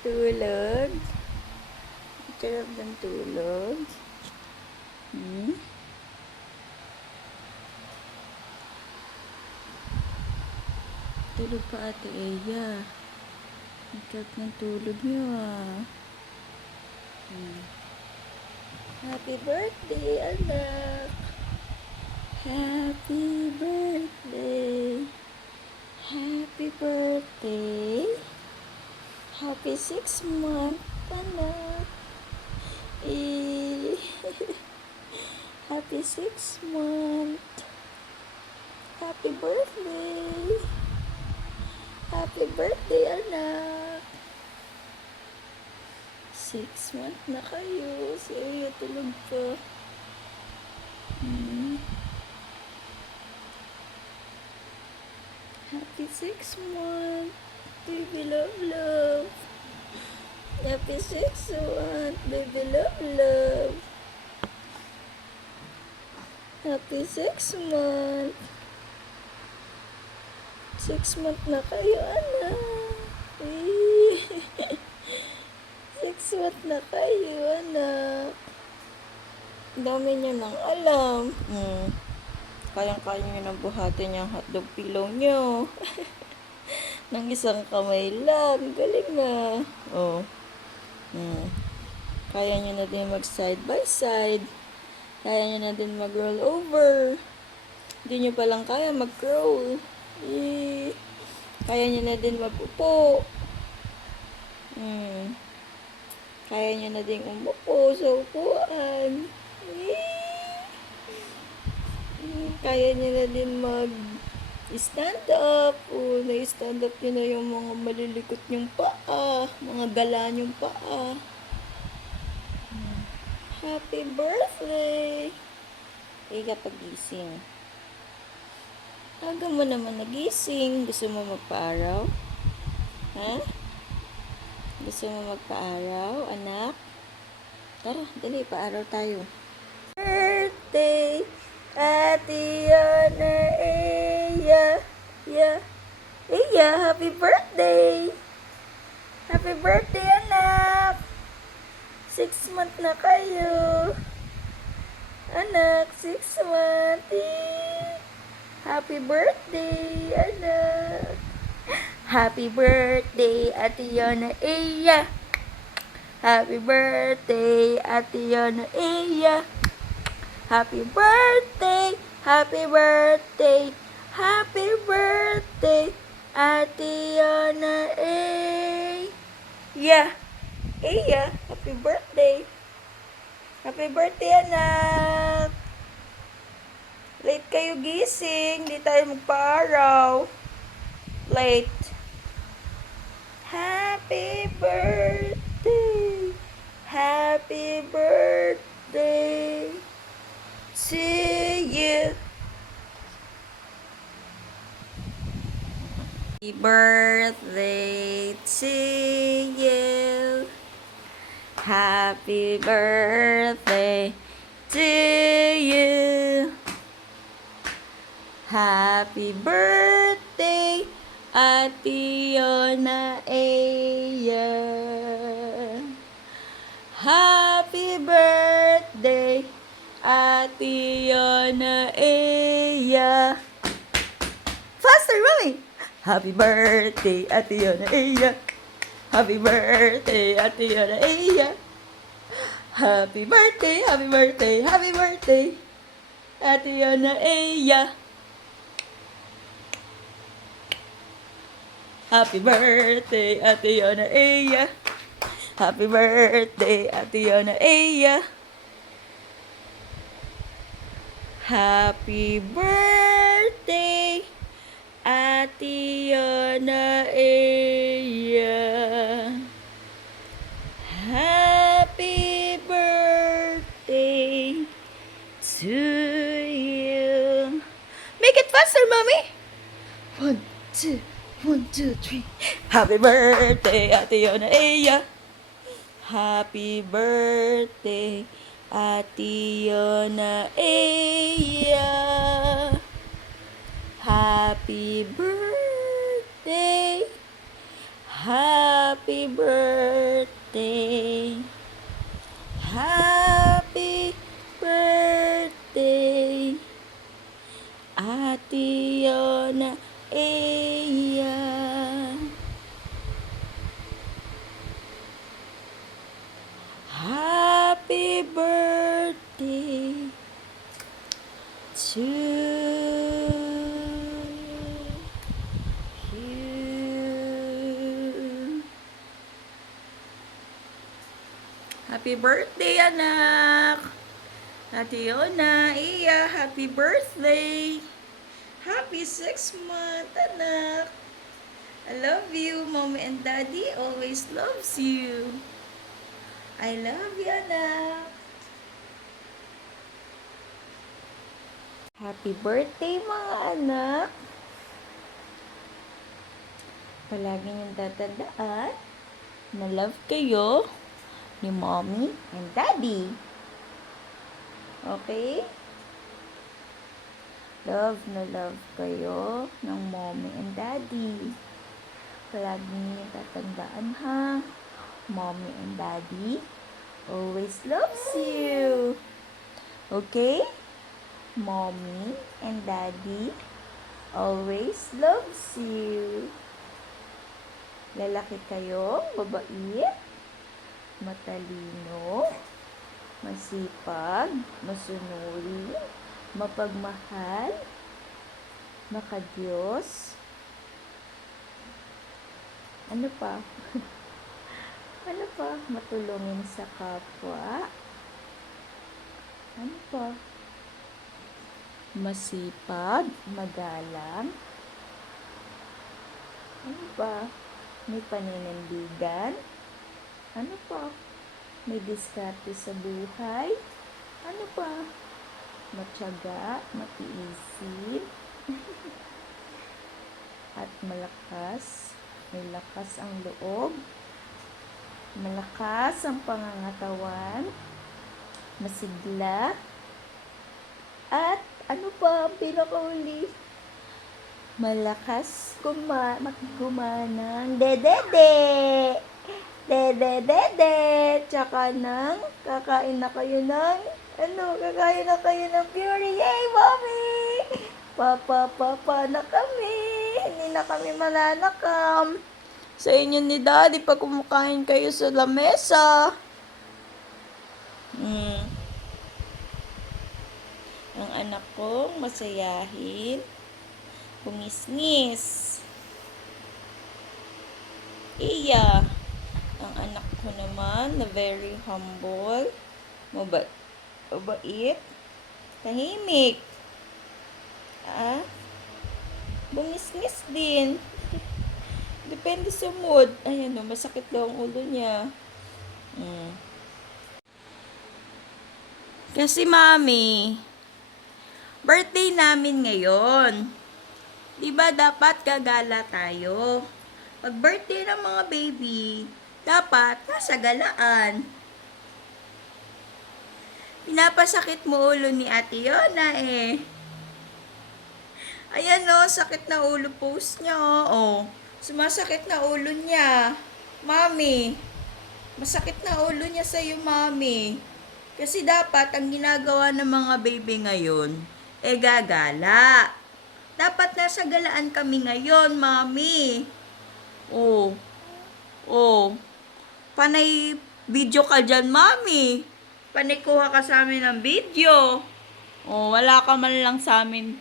Tulog. Sarap ng tulog. Tulog pa Ate Eya. Ang sarap ng tulog niyo Happy birthday, anak! Happy birthday! Happy birthday! Happy 6 month, anak! Happy 6 month! Happy birthday! Happy birthday, anak! 6 month na kayo. Si Aya tulog pa. Happy 6 month, baby love love. Happy 6 month, baby love love. Happy 6 month. 6 month na kayo, anak. 6 month na kayo, anak. Dami niyo nang alam. Kayang-kaya niyo nang buhatin yung hotdog pillow niyo. Nang isang kamay lang. Galing na. Kaya niyo na din mag side by side. Kaya niyo na din mag roll over. Hindi niyo palang kaya mag crawl. Kaya niyo na din mag-upo. Kaya niyo na din umupo sa upuan. Kaya niyo na din mag-stand up. Na-stand up niyo na yung mga malilikot niyong paa. Mga gala niyong paa. Happy birthday! Ika pagising. Aga mo naman nagising. Gusto mo magpa-araw? Ha? Gusto mo magpa-araw, anak? Tara, dali, pa-araw tayo. Birthday, Ate Yana, Eya. Eya, happy birthday! Happy birthday, anak! 6 month na kayo. Anak, 6 month. Happy birthday, anak. Happy birthday, Ate Yana Eya. Happy birthday, Ate Yana Eya. Happy birthday, happy birthday, happy birthday, Ate Yana Eya. Eya, happy birthday. Happy birthday, anak. Late kayo gising. Di tayo magpa-araw. Late. Happy birthday. Happy birthday to you. Happy birthday to you. Happy birthday to you. Happy birthday, Ate Yana Eya. Happy birthday, Ate Yana Eya. Faster, mommy! Happy birthday, Ate Yana Eya. Happy birthday, Ate Yana Eya. Happy birthday, happy birthday, happy birthday, Ate Yana Eya. Happy birthday, Ate Yana Eya. Happy birthday, Ate Yana Eya. Happy birthday, Ate Yana Eya. Happy birthday to you. Make it faster, mommy. 1, 2, 1, 2, 3. Happy birthday, Ate Yana Eya. Happy birthday, Ate Yana Eya. Happy birthday. Happy Happy birthday. Happy birthday. Ate Yona Eya. Happy birthday to you. Happy birthday, anak! Ate Yona, Iya, happy birthday! Happy 6th month, anak! I love you, Mommy and Daddy always loves you. I love you, anak! Happy birthday, mga anak! Palagi niyong tatandaan na love kayo ni Mommy and Daddy. Okay? Love na love kayo ng Mommy and Daddy. Palagi niyong tatandaan, ha? Mommy and Daddy always loves you. Okay? Mommy and Daddy always loves you. Lalaki kayo, mabait, matalino, masipag, masunuri, mapagmahal, makadiyos. Ano pa? Ano pa? Matulungin sa kapwa. Ano pa? Masipag, magalang. Ano pa? May paninindigan. Ano pa? May diskarte sa buhay. Ano pa? Matyaga, matiisip. At malakas. May lakas ang loob. Malakas ang pangangatawan. Masigla. At ano pa ang pinakauli? Malakas makigumanang dedede. Dedede. Tsaka nang kakain na kayo ng kakain na kayo ng Puree. Yay, Mommy! Papa na kami. Hindi na kami mananakam sa inyo ni Daddy pag kumakain kayo sa lamesa. Ang anak kong masayahin, kumisngis. Iya, ang anak ko naman na very humble, mabait, tahimik. Bumisngis din. Depende sa mood. Ayan o, masakit daw ang ulo niya. Kasi Mami, birthday namin ngayon. Diba dapat gagala tayo? Pag birthday ng mga baby, dapat nasa galaan. Pinapasakit mo ulo ni Ate Yona eh. Ayan o, sakit na ulo post niya o. Sumasakit na ulo niya. Mami, masakit na ulo niya sa'yo, Mami. Kasi dapat, ang ginagawa ng mga baby ngayon, gagala. Dapat nasa galaan kami ngayon, Mami. Panay video ka dyan, Mami. Panay kuha ka sa amin ng video. Wala ka man lang sa amin.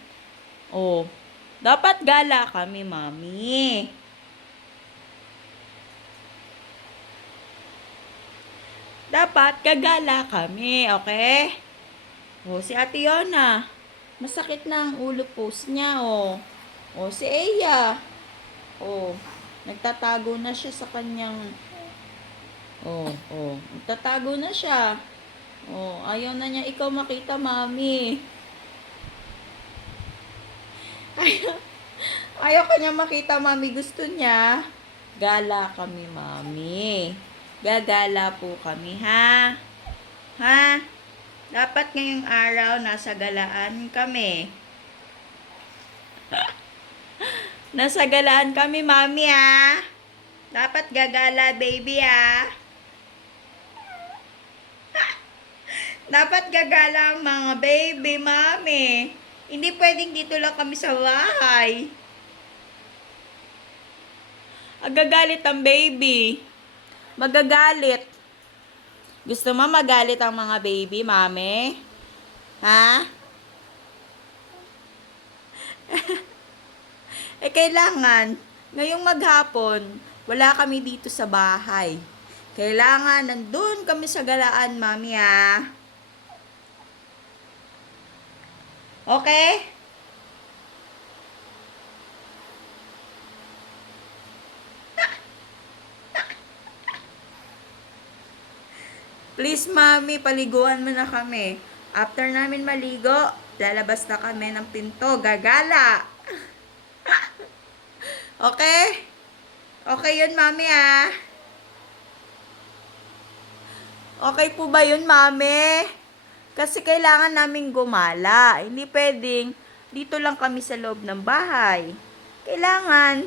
Dapat gala kami, Mami. Dapat gagala kami, okay? Si Ate Yona, masakit na ang ulo post niya, si Eya, nagtatago na siya sa kanyang, nagtatago na siya. Ayaw na niya ikaw makita, Mami. Ayaw ka niya makita, Mami. Gusto niya, gala kami, Mami. Gagala po kami, ha? Ha? Dapat ngayong araw, nasa galaan kami. Nasa galaan kami, Mami, ha? Dapat gagala, baby, ah. Dapat gagala ang mga baby, mami. Hindi pwedeng dito lang kami sa bahay. Agagalit ang baby. Magagalit. Gusto mo magalit ang mga baby, mami? Ha? Kailangan, ngayong maghapon, wala kami dito sa bahay. Kailangan, nandun kami sa galaan, mami, ha? Okay? Please, mami, paliguan mo na kami. After namin maligo, lalabas na kami ng pinto. Gagala. Okay? Okay yun, mami, ah. Okay po ba yun, mami? Kasi kailangan namin gumala. Hindi pwedeng dito lang kami sa loob ng bahay. Kailangan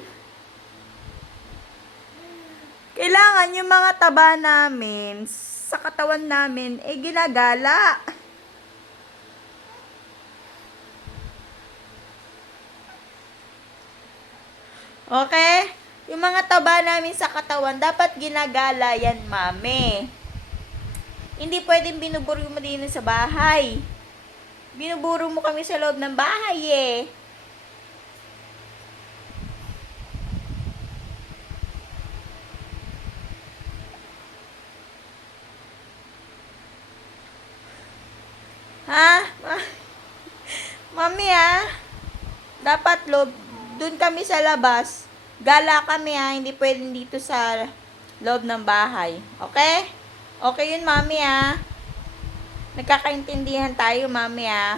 yung mga taba namin sa katawan namin ginagala. Okay? Yung mga taba namin sa katawan, dapat ginagala yan, mami. Hindi pwedeng binuburo mo din sa bahay. Binuburo mo kami sa loob ng bahay, eh. Ha? Mami, ha? Dapat dun kami sa labas. Gala kami, ha? Hindi pwedeng dito sa loob ng bahay. Okay? Okay yun, mami, ha? Nagkakaintindihan tayo, mami, ha?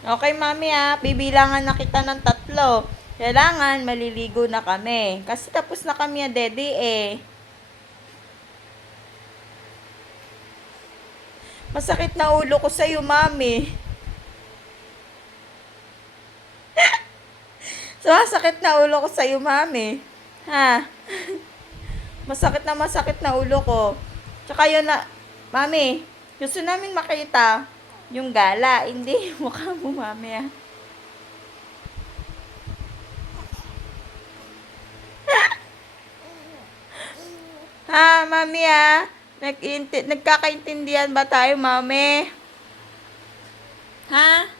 Okay, mami, ha? Bibilangan na kita ng 3. Kailangan maliligo na kami. Kasi tapos na kami, daddy, eh. Masakit na ulo ko sa'yo, mami. Masakit na ulo ko sa'yo, mami. Ha? Masakit na ulo ko. Tsaka yun na, mami, gusto namin makita yung gala. Hindi yung mukha mo, mami, ah. Ha, mami, ah. Nagkakaintindihan ba tayo, mami? Ha?